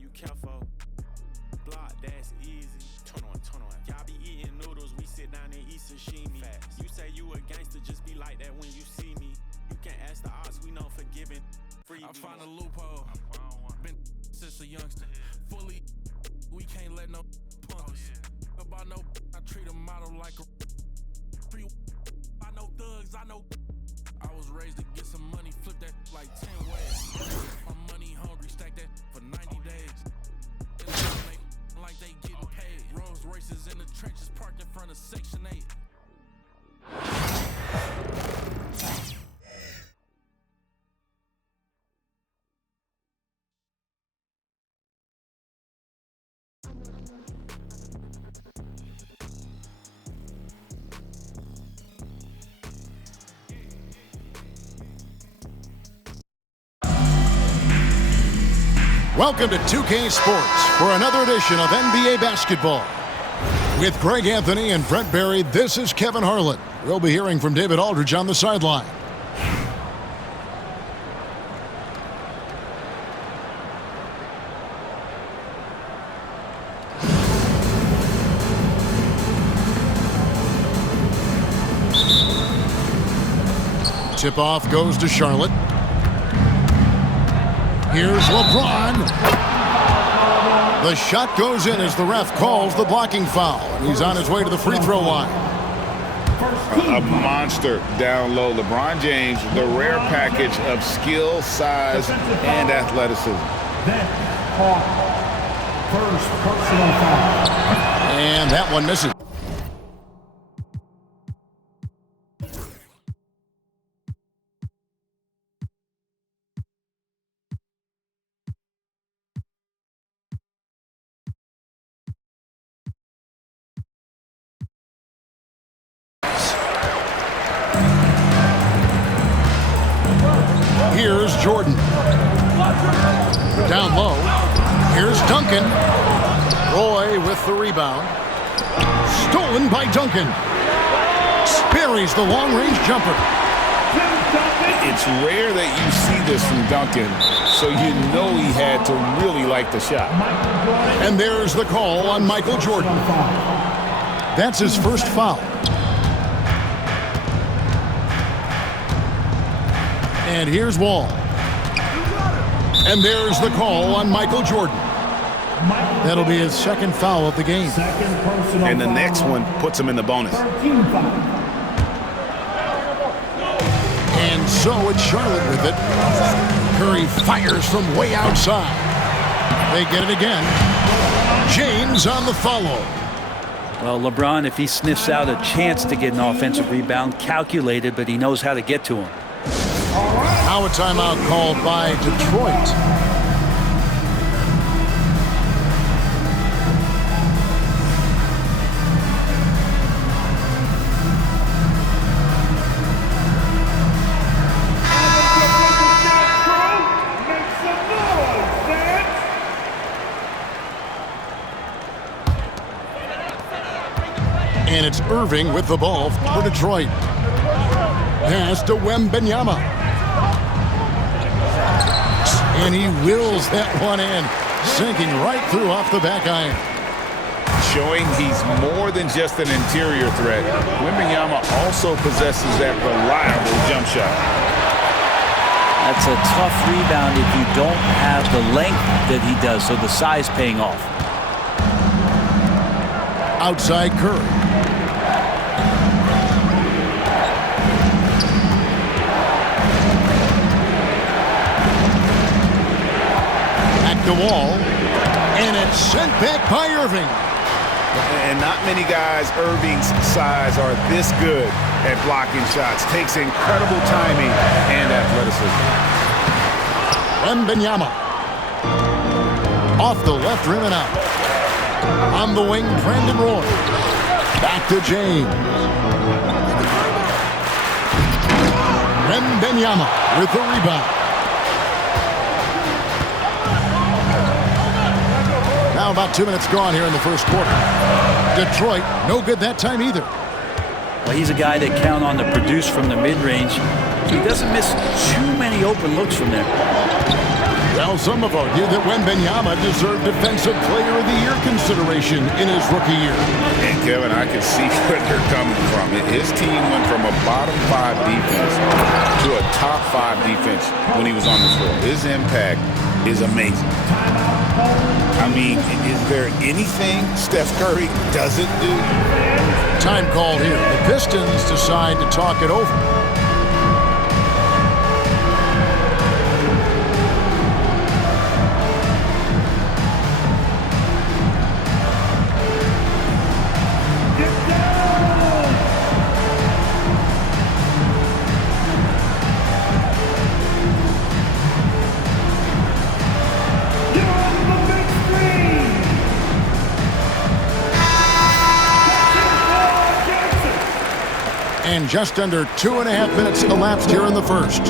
you careful. Block, that's easy. Turn on. Y'all be eating noodles, we sit down and eat sashimi. Fast. You say you a gangster, just be like that when you see me. You can ask the odds, we know forgiving. I find a loophole. Been since a youngster. Fully, we can't let no punk us. About no, I treat a model like a. I know thugs, I know. I was raised to get some money, flip that like 10 ways. My money hungry, stack that for 90 days. Like they getting paid. Rolls Royces in the trenches, parked in front of Section 8. Welcome to 2K Sports for another edition of NBA Basketball. With Greg Anthony and Brent Barry, this is Kevin Harlan. We'll be hearing from David Aldridge on the sideline. Tip-off goes to Charlotte. Here's LeBron. The shot goes in as the ref calls the blocking foul. And he's on his way to the free throw line. A monster down low. LeBron James, the rare package of skill, size, and athleticism. First personal foul. And that one misses. Here's Jordan. Down low. Here's Duncan. Roy with the rebound. Stolen by Duncan. Buries the long-range jumper. It's rare that you see this from Duncan, so you know he had to really like the shot. And there's the call on Michael Jordan. That's his first foul. And here's Wall. And there's the call on Michael Jordan. That'll be his second foul of the game. And the next one puts him in the bonus. And so it's Charlotte with it. Curry fires from way outside. They get it again. James on the follow. Well, LeBron, if he sniffs out a chance to get an offensive rebound, calculated, but he knows how to get to him. Now a timeout called by Detroit. And it's Irving with the ball for Detroit. Pass to Wembanyama. And he wills that one in, sinking right through off the back iron. Showing he's more than just an interior threat. Wembanyama also possesses that reliable jump shot. That's a tough rebound if you don't have the length that he does, so the size paying off. Outside Curry. The wall, and it's sent back by Irving. And not many guys Irving's size are this good at blocking shots. Takes incredible timing and athleticism. Wembanyama. Off the left rim and out. On the wing, Brandon Roy. Back to James. Wembanyama with the rebound. Now about 2 minutes gone here in the first quarter. Detroit, no good that time either. Well, he's a guy that count on to produce from the mid-range. He doesn't miss too many open looks from there. Well, some have argued that Wembanyama deserved Defensive Player of the Year consideration in his rookie year. And Kevin, I can see where they're coming from. His team went from a bottom 5 defense to a top 5 defense when he was on the floor. His impact is amazing. I mean, is there anything Steph Curry doesn't do? Time called here. The Pistons decide to talk it over. And just under 2.5 minutes elapsed here in the first.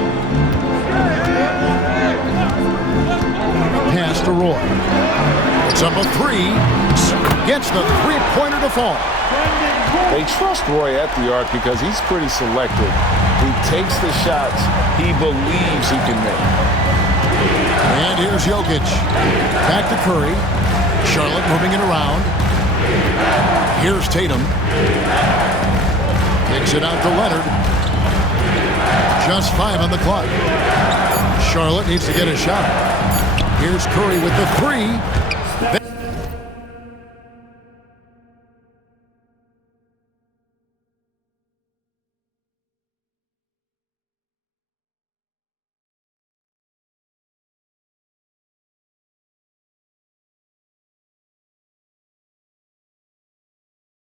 Pass to Roy. It's up a 3. Gets the three-pointer to fall. They trust Roy at the arc because he's pretty selective. He takes the shots he believes he can make. And here's Jokic. Back to Curry. Charlotte moving it around. Here's Tatum. Kicks it out to Leonard. Just 5 on the clock. Charlotte needs to get a shot. Here's Curry with the 3.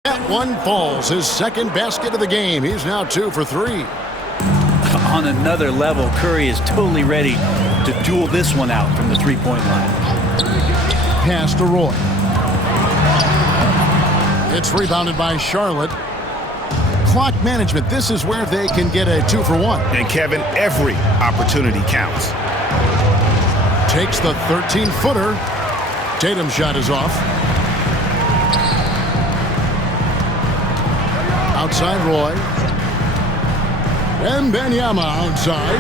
That one falls. His second basket of the game. He's now 2 for 3. On another level, Curry is totally ready to duel this one out from the three-point line. Pass to Roy. It's rebounded by Charlotte. Clock management. This is where they can get a 2 for 1. And Kevin, every opportunity counts. Takes the 13-footer. Tatum's shot is off. Outside Roy. Wembanyama outside.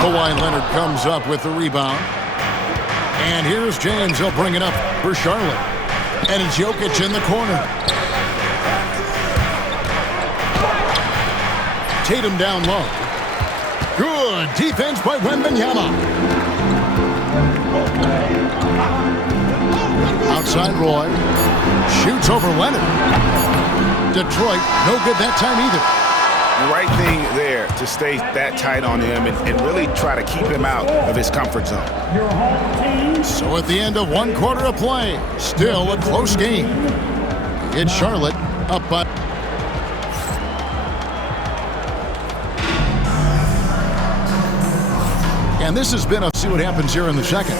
Kawhi Leonard comes up with the rebound. And here's James. He'll bring it up for Charlotte. And it's Jokic in the corner. Tatum down low. Good defense by Wembanyama. Outside Roy. Shoots over Leonard. Detroit, no good that time either. Right thing there to stay that tight on him and really try to keep him out of his comfort zone. So at the end of 1 quarter of play, still a close game. It's Charlotte up by... And this has been a... See what happens here in the second.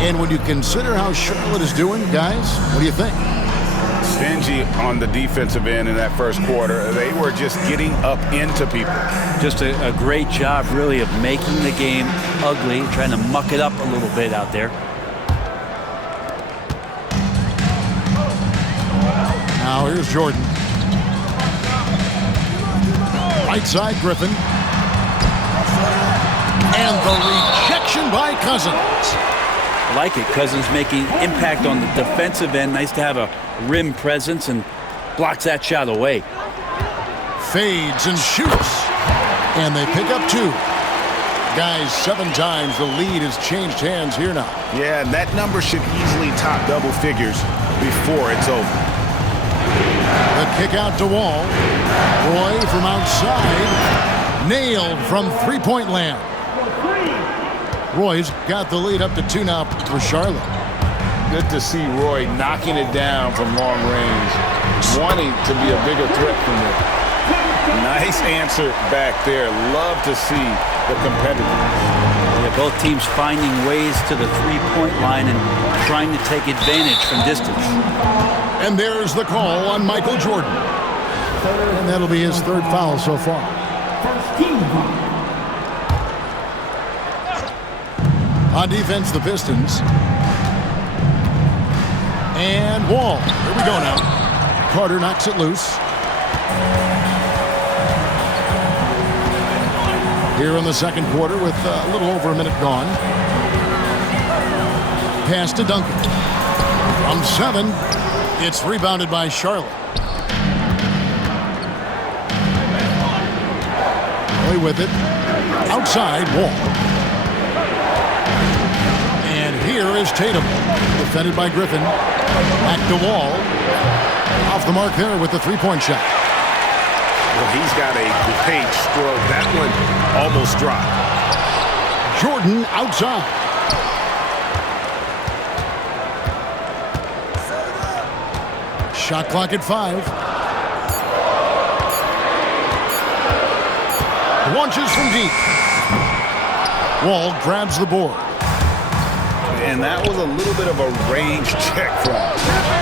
And when you consider how Charlotte is doing, guys, what do you think? Stingy on the defensive end in that first quarter. They were just getting up into people. Just a great job, really, of making the game ugly, trying to muck it up a little bit out there. Now here's Jordan. Right side, Griffin. And the rejection by Cousins. Like it. Cousins making impact on the defensive end. Nice to have a rim presence and blocks that shot away. Fades and shoots. And they pick up 2. Guys, 7 times the lead has changed hands here now. Yeah, and that number should easily top double figures before it's over. The kick out to Wall. Roy from outside. Nailed from three-point land. Roy's got the lead up to 2 now for Charlotte. Good to see Roy knocking it down from long range, wanting to be a bigger threat from there. Nice answer back there. Love to see the competitiveness. Yeah, both teams finding ways to the three-point line and trying to take advantage from distance. And there's the call on Michael Jordan. And that'll be his 3rd foul so far. First team foul. On defense, the Pistons. And Wall. Here we go now. Carter knocks it loose. here in the second quarter with a little over a minute gone. Pass to Duncan. From 7, it's rebounded by Charlotte. Play with it. Outside, Wall. And here is Tatum. Defended by Griffin. Back to Wall. Off the mark there with the three-point shot. Well, he's got a great stroke. That one almost dropped. Jordan outside. Shot clock at 5. Launches from deep. Wall grabs the board. And that was a little bit of a range check from him.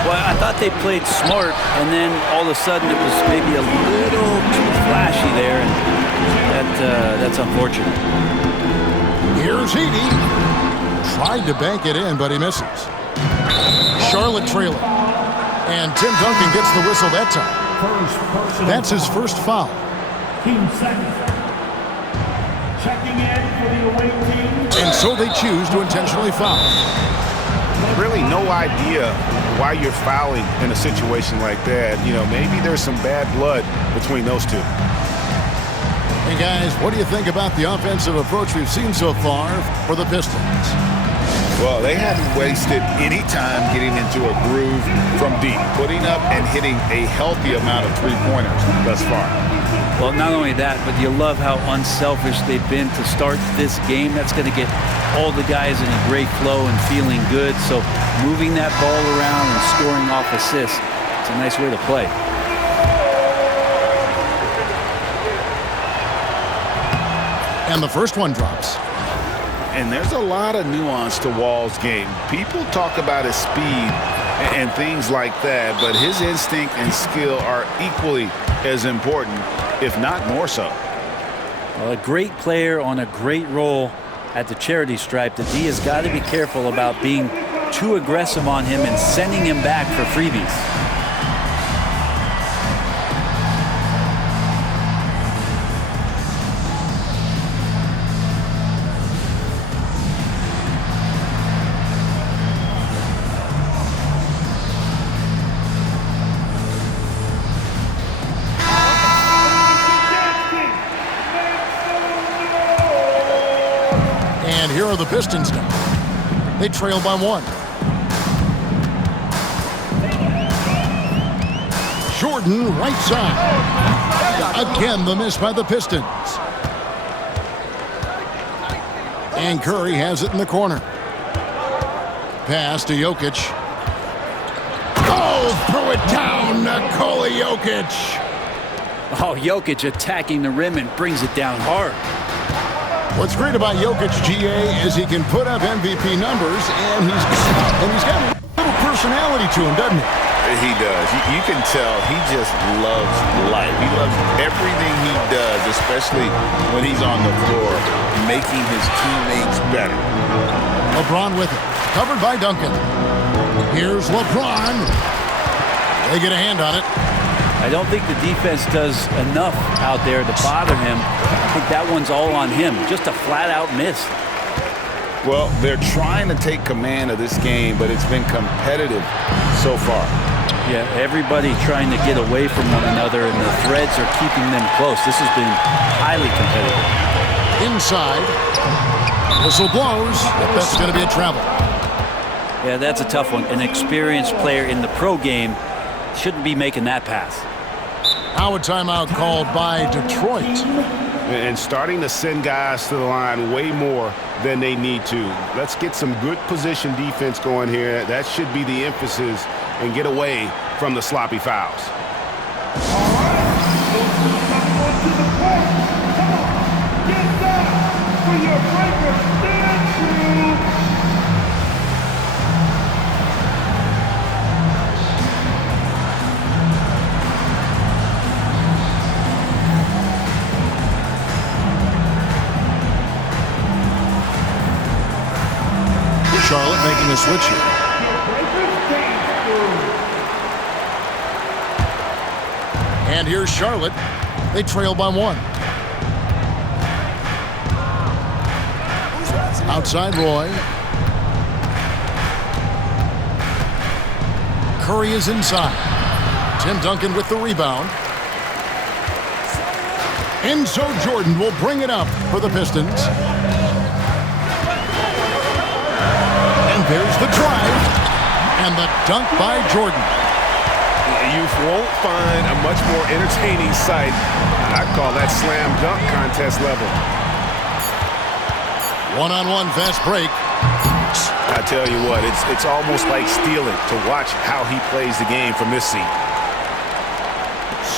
Well, I thought they played smart, and then all of a sudden it was maybe a little too flashy there, and that's unfortunate. Here's Edey. Tried to bank it in, but he misses. Charlotte trailing. And Tim Duncan gets the whistle that time. That's his first foul. Team second. Checking in for the away team. And so they choose to intentionally foul. Really no idea why you're fouling in a situation like that. You know, maybe there's some bad blood between those two. Hey guys, what do you think about the offensive approach we've seen so far for the Pistons? Well, they haven't wasted any time getting into a groove from deep, putting up and hitting a healthy amount of three-pointers thus far. Well, not only that, but you love how unselfish they've been to start this game. That's going to get all the guys in a great flow and feeling good. So moving that ball around and scoring off assists, it's a nice way to play. And the first one drops. And there's a lot of nuance to Wall's game. People talk about his speed and things like that, but his instinct and skill are equally as important, if not more so. Well, a great player on a great role at the charity stripe. The D has got to be careful about being too aggressive on him and sending him back for freebies. And here are the Pistons now. They trail by 1. Jordan right side. Again, the miss by the Pistons. And Curry has it in the corner. Pass to Jokic. Oh, throw it down, Nikola Jokic. Oh, Jokic attacking the rim and brings it down hard. What's great about Jokic, GA, is he can put up MVP numbers, and he's got a little personality to him, doesn't he? He does. You can tell he just loves life. He loves everything he does, especially when he's on the floor, making his teammates better. LeBron with it. Covered by Duncan. Here's LeBron. They get a hand on it. I don't think the defense does enough out there to bother him. I think that one's all on him. Just a flat-out miss. Well, they're trying to take command of this game, but it's been competitive so far. Yeah, everybody trying to get away from one another, and the threads are keeping them close. This has been highly competitive. Inside. Whistle blows, but that's going to be a travel. Yeah, that's a tough one. An experienced player in the pro game shouldn't be making that pass. Now a timeout called by Detroit. And starting to send guys to the line way more than they need to. Let's get some good position defense going here. That should be the emphasis, and get away from the sloppy fouls. All right. To the point. Come on. Get down for your breaker. Stand through. Charlotte making a switch here. And here's Charlotte. They trail by 1. Outside Roy. Curry is inside. Tim Duncan with the rebound. Enzo Jordan will bring it up for the Pistons. And there's the drive. And the dunk by Jordan. You won't find a much more entertaining sight. I'd call that slam dunk contest level. One-on-one fast break. I tell you what, it's almost like stealing to watch how he plays the game from this seat.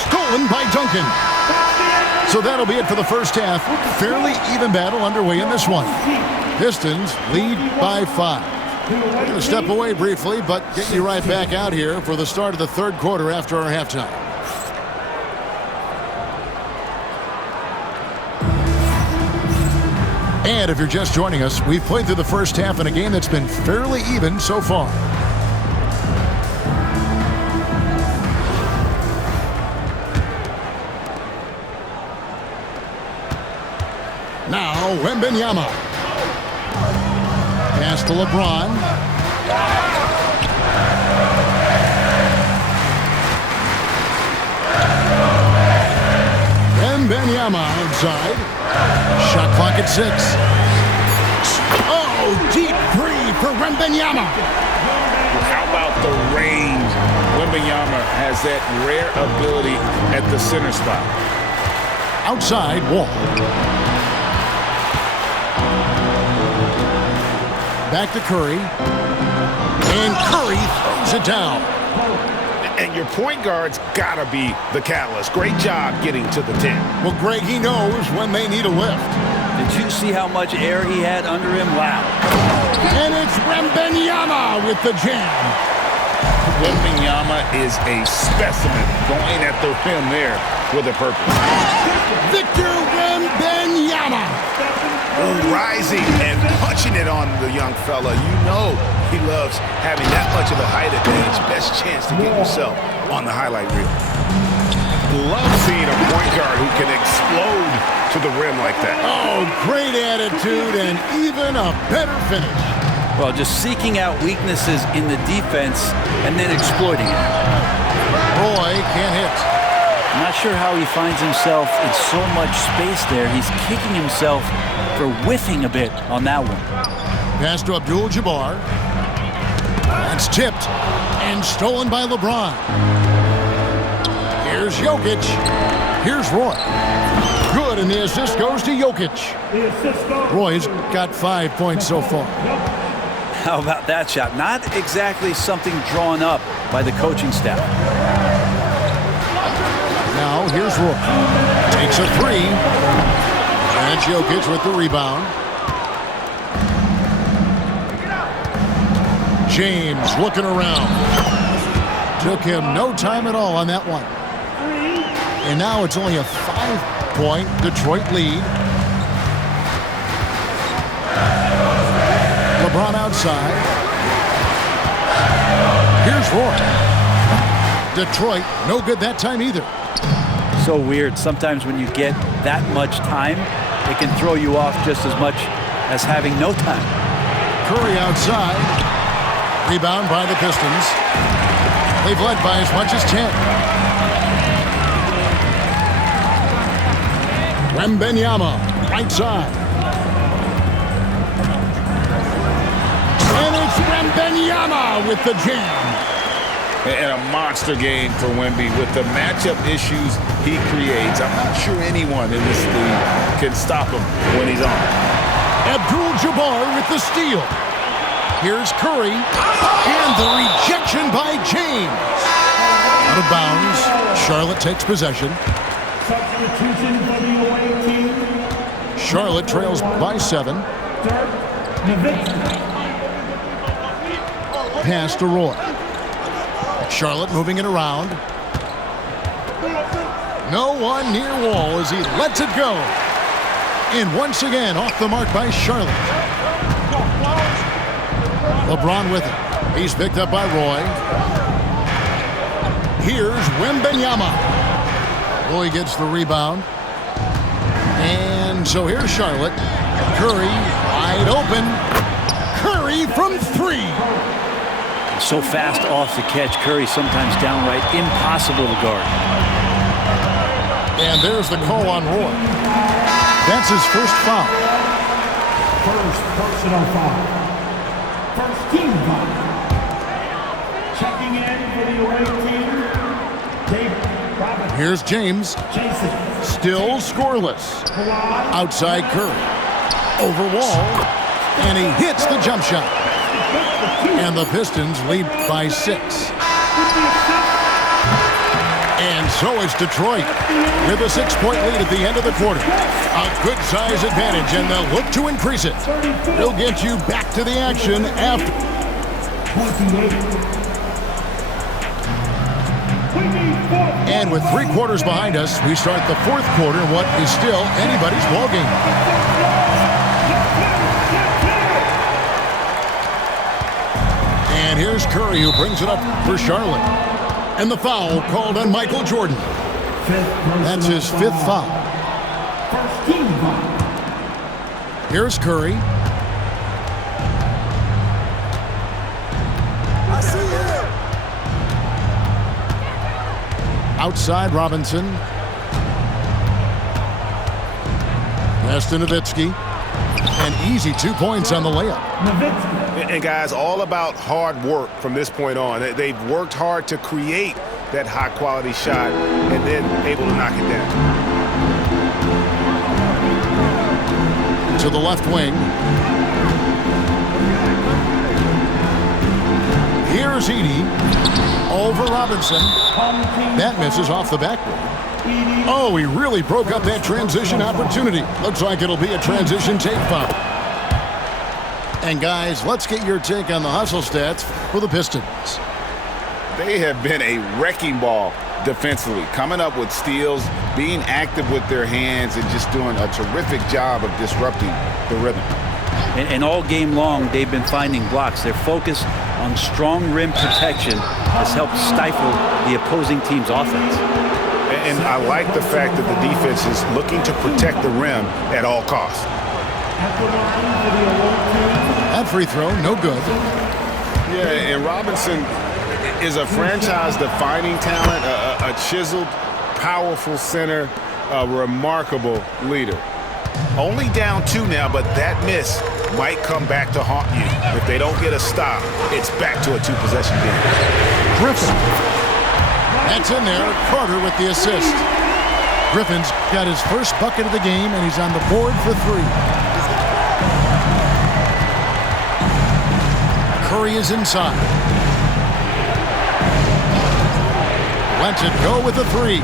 Stolen by Duncan. So that'll be it for the first half. Fairly even battle underway in this one. Pistons lead by 5. We're going to step away briefly, but get you right back out here for the start of the third quarter after our halftime. And if you're just joining us, we've played through the first half in a game that's been fairly even so far. Now, Wembanyama. Pass to LeBron. Wembanyama outside. Shot clock at 6. Oh, deep three for Wembanyama. How about the range? Wembanyama has that rare ability at the center spot. Outside Wall. Back to Curry. And Curry throws it down. And your point guard's got to be the catalyst. Great job getting to the 10. Well, Greg, he knows when they need a lift. Did you see how much air he had under him? Wow. And it's Wembanyama with the jam. Wembanyama is a specimen going at the rim there with a purpose. Victor Wembanyama. Rising and punching it on the young fella. You know he loves having that much of a height advantage. Best chance to get yourself on the highlight reel. Love seeing a point guard who can explode to the rim like that. Oh, great attitude and even a better finish. Well, just seeking out weaknesses in the defense and then exploiting it. Roy can't hit. I'm not sure how he finds himself in so much space there. He's kicking himself for whiffing a bit on that one. Pass to Abdul-Jabbar. That's tipped and stolen by LeBron. Here's Jokic. Here's Roy. Good, and the assist goes to Jokic. Roy's got 5 points so far. How about that shot? Not exactly something drawn up by the coaching staff. Now here's Roy. Takes a three. And Jokic with the rebound. James looking around. Took him no time at all on that one. And now it's only a 5-point Detroit lead. LeBron outside. Here's Roy. Detroit, no good that time either. So weird. Sometimes when you get that much time, it can throw you off just as much as having no time. Curry outside. Rebound by the Pistons. They've led by as much as 10. Wembanyama, right side. And it's Wembanyama with the jam. And a monster game for Wemby with the matchup issues he creates. I'm not sure anyone in this league can stop him when he's on. Abdul-Jabbar with the steal. Here's Curry. And the rejection by James. Out of bounds. Charlotte takes possession. Substitution for the away team. Charlotte trails by 7. Dirk Nowitzki. Pass to Roy. Charlotte moving it around. No one near Wall as he lets it go. And once again off the mark by Charlotte. LeBron with it. He's picked up by Roy. Here's Wembanyama. Roy gets the rebound. And so here's Charlotte. Curry Wide open. Curry from 3. So fast off the catch. Curry sometimes downright impossible to guard. And there's the call on Roy. That's his first foul. First personal foul. First team foul. Checking in for the away team, Dave Robinson. Here's James. Jason. Still scoreless. Outside Curry. Over Wall. And he hits the jump shot. And the Pistons lead by 6. And so is Detroit with a 6-point lead at the end of the quarter. A good size advantage, and they'll look to increase it. They'll get you back to the action after. 28. And with 3 quarters behind us, we start the 4th quarter in what is still anybody's ballgame. And here's Curry, who brings it up for Charlotte. And the foul called on Michael Jordan. That's his 5th foul. First team foul. Here's Curry. I see it. Outside Robinson. Pass to Nowitzki. An easy 2 points on the layup. And guys, all about hard work from this point on. They've worked hard to create that high-quality shot and then able to knock it down. To the left wing. Here's Edey. Over Robinson. That misses off the backboard. Oh, he really broke up that transition opportunity. Looks like it'll be a transition take foul. And guys, let's get your take on the hustle stats for the Pistons. They have been a wrecking ball defensively, coming up with steals, being active with their hands, and just doing a terrific job of disrupting the rhythm. And all game long, they've been finding blocks. Their focus on strong rim protection has helped stifle the opposing team's offense. And I like the fact that the defense is looking to protect the rim at all costs. That free throw, no good. Yeah, and Robinson is a franchise-defining talent, a chiseled, powerful center, a remarkable leader. Only down 2 now, but that miss might come back to haunt you. If they don't get a stop, it's back to a 2-possession game. Griffin. That's in there. Carter with the assist. Griffin's got his first bucket of the game, and he's on the board for 3. Curry is inside. Lets it go with a 3.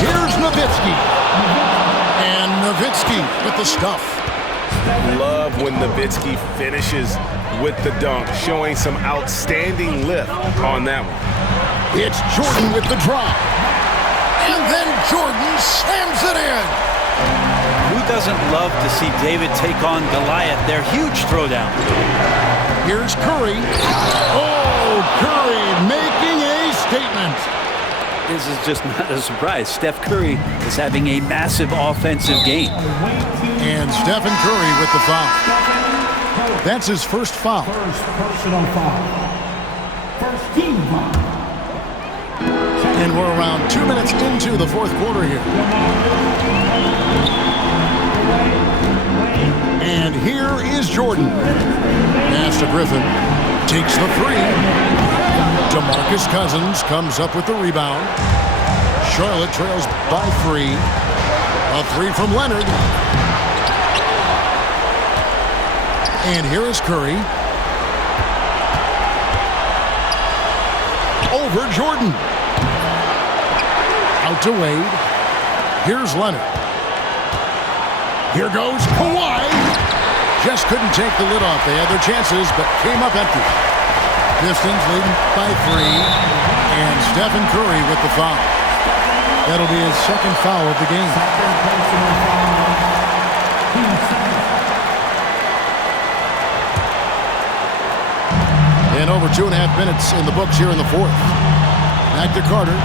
Here's Nowitzki. And Nowitzki with the stuff. Love when Nowitzki finishes with the dunk, showing some outstanding lift on that one. It's Jordan with the drive. And then Jordan slams it in. Who doesn't love to see David take on Goliath? Their huge throwdown. Here's Curry. Oh, Curry making a statement. This is just not a surprise. Steph Curry is having a massive offensive game. And Stephen Curry with the foul. That's his first foul. First personal foul. First team foul. And we're around 2 minutes into the 4th quarter here. And here is Jordan. Pass to Griffin. Takes the 3. DeMarcus Cousins comes up with the rebound. Charlotte trails by 3. A 3 from Leonard. And here is Curry. Over Jordan. Out to Wade. Here's Leonard. Here goes Kawhi. Just couldn't take the lid off. They had their chances, but came up empty. Pistons leading by 3. And Stephen Curry with the foul. That'll be his second foul of the game. And over 2.5 minutes in the books here in the 4th. Back to Carter.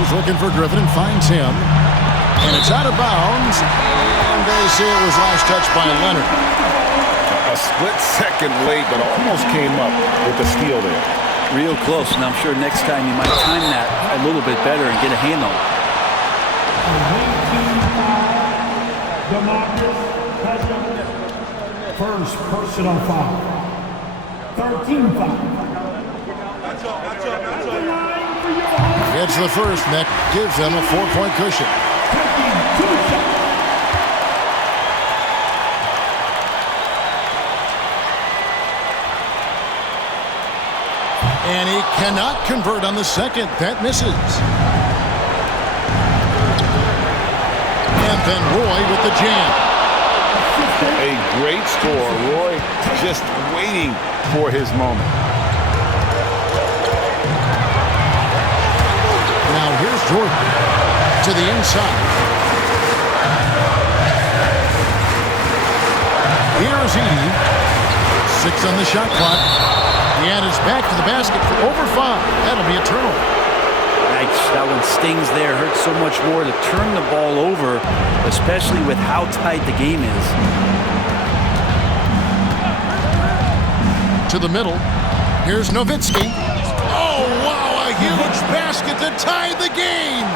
He's looking for Griffin and finds him. And it's out of bounds. And they say it was last touched by Leonard. A split second late, but almost came up with the steal there. Real close, and I'm sure next time you might time that a little bit better and get a hand on it. First personal foul. 13 foul. Gets the first, and that gives them a 4-point cushion. And he cannot convert on the second. That misses. And then Roy with the jam. A great score. Roy just waiting for his moment. Now here's Jordan to the inside. Here's Edey. 6 on the shot clock. And is back to the basket for over 5. That'll be a turnover. Nice. That one stings there. Hurts so much more to turn the ball over, especially with how tight the game is. To the middle. Here's Nowitzki. Oh, wow, a huge basket to tie the game.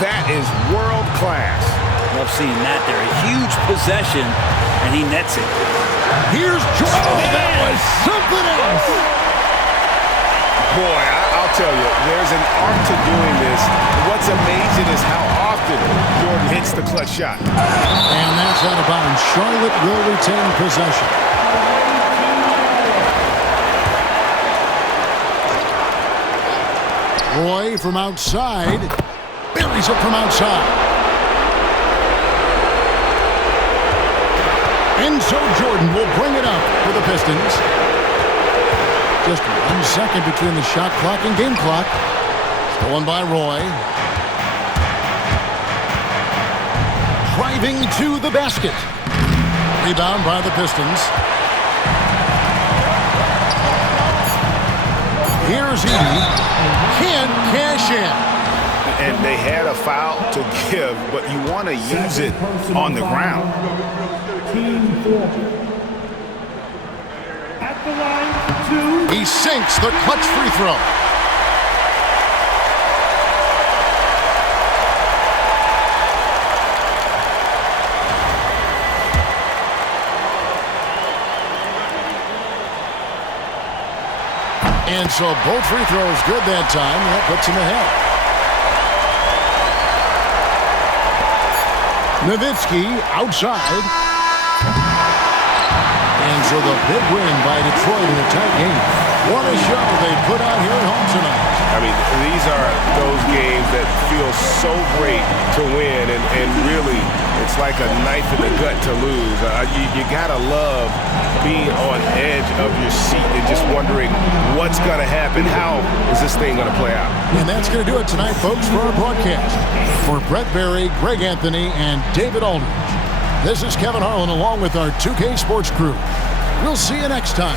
That is world class. Love seeing that there. A huge possession, and he nets it. Here's Jordan. Oh, that was something else. Boy, I'll tell you, there's an art to doing this. What's amazing is how often Jordan hits the clutch shot. And that's out of bounds. Charlotte will retain possession. Roy from outside. Buries it from outside. And so Jordan will bring it up for the Pistons. Just 1 second between the shot clock and game clock. Stolen by Roy. Driving to the basket. Rebound by the Pistons. Here's Edey. Can't cash in. And they had a foul to give, but you want to use it on the ground. Team 4. At the line, 2. He sinks the clutch free throw. And so both free throws good that time. That puts him ahead. Nowitzki outside. And so the big win by Detroit in a tight game. What a show they put on here at home tonight. I mean, these are those games that feel so great to win, and really, it's like a knife in the gut to lose. You gotta love being on edge of your seat and just wondering what's gonna happen. How is this thing gonna play out? And that's gonna do it tonight, folks, for our broadcast. For Brett Barry, Greg Anthony, and David Aldridge, this is Kevin Harlan along with our 2K Sports crew. We'll see you next time.